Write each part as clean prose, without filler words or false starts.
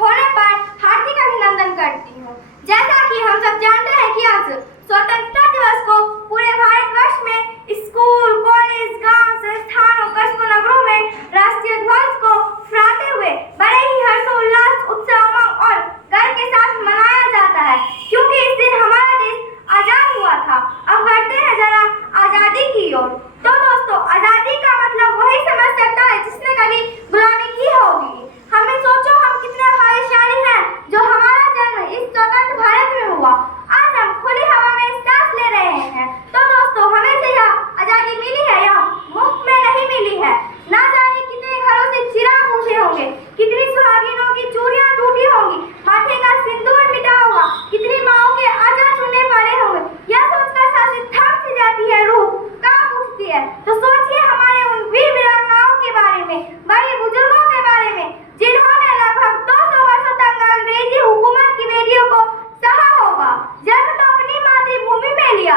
होने पर हार्दिक अभिनंदन करती हूँ। जैसा कि हम सब जानते हैं कि आज स्वतंत्रता दिवस को पूरे भारतवर्ष में स्कूल, कॉलेज, गांव, संस्थानों, कस्बों, नगरों में राष्ट्रीय ध्वज को फहराते हुए बड़े ही हर्षोल्लास, उत्साह, उमंग और गर्व के साथ मनाया जाता है, क्योंकि इस दिन हमारा देश आजाद हुआ था। अब बढ़ते हैं जरा आजादी की ओर। तो दोस्तों, आजादी का मतलब वही समझ सकता है जिसने कभी गुलामी की होगी। हमें सोचो, हम कितने भाग्यशाली हैं जो हमारा जन्म इस स्वतंत्र भारत में हुआ। आज हम खुली हवा में सांस ले रहे हैं। तो दोस्तों, हमें जो यह आजादी मिली है, यह मुफ्त में नहीं मिली है। ना जाने कितने घरों से चिराग बुझे होंगे, कितनी सुहागिनों की चूड़ियां टूटी होंगी, माथे का सिंदूर मिटा होगा, कितनी माओं के आंचल छूने पड़े होंगे। यह सोचकर सांसें थम सी जाती है, रूह कांप उठती है। तो सोचिए हमारे उन वीर वीरांगनाओं के बारे में, बड़े बुजुर्गों के बारे में, जिन्होंने लगभग 200 वर्षों तक अंग्रेजी हुकूमत की बेटियों को सहा होगा। जन्म तो अपनी मातृभूमि में लिया,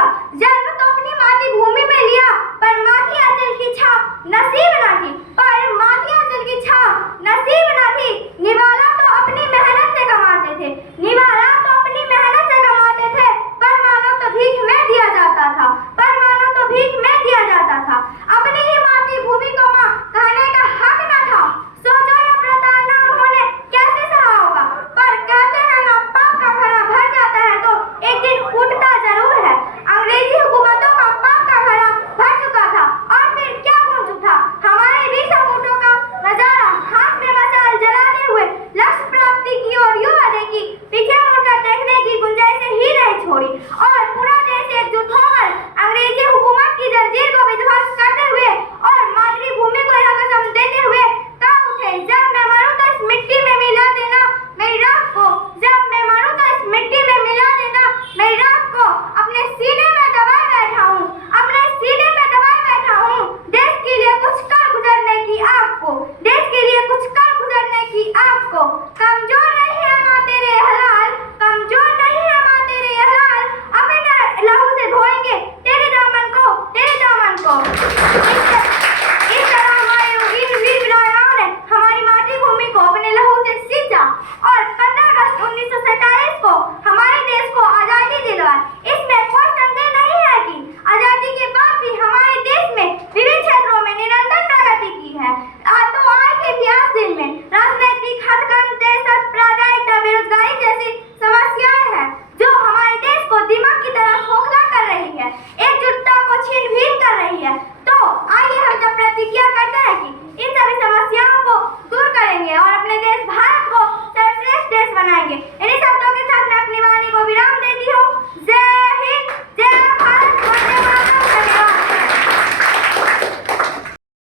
पर माँ की आंचल की छाप नसीब न थी, निवाला तो अपनी मेहनत से कमाते थे, पर मानो तो भीख में दिया जाता था। अपनी ही मातृभूमि को माँ कहने का हक न था। सोचो, यह प्रताड़ना उन्होंने कैसे सहा होगा। पर कहते हैं ना, पाप का घड़ा भर जाता है तो एक दिन फूटता जरूर है। अंग्रेजी हुकूमतों का पाप का घड़ा भर चुका था, और फिर क्या गूंज उठा हमारे वीर सपूतों का नजारा, हाथ में मशाल जलाते हुए लक्ष्य प्राप्ति की ओर यूं बढ़ेगी, पीछे मुड़कर देखने की गुंजाइश ही नहीं छोड़ी। और पूरा देश एकजुट होकर अंग्रेजी हुकूमत की जंजीर को विध्वस्त करते हुए और मातृभूमि को यह कसम देते हुए कह उठे, जब मैं मरूं तो इस मिट्टी में मिला देना मेरी राख को, अपने सीने में दबाए बैठा हूँ, देश के लिए कुछ कर गुजरने की आपको, कमजोर नहीं है माँ तेरे हलाल, अपने लहू से धोएंगे तेरे दामन को। इस तरह हमारे वीर वीरांगनाओं ने हमारी मातृभूमि को अपने लहू से सींचा और 15 अगस्त 1947 को हमारे देश को आजादी दिलवाई। इसमें कोई संदेह नहीं है कि आजादी के बाद भी हमारे देश में विभिन्न क्षेत्रों में निरंतर प्रगति की है। तो आज के इतिहास दिन में राजनीतिक हथकंडे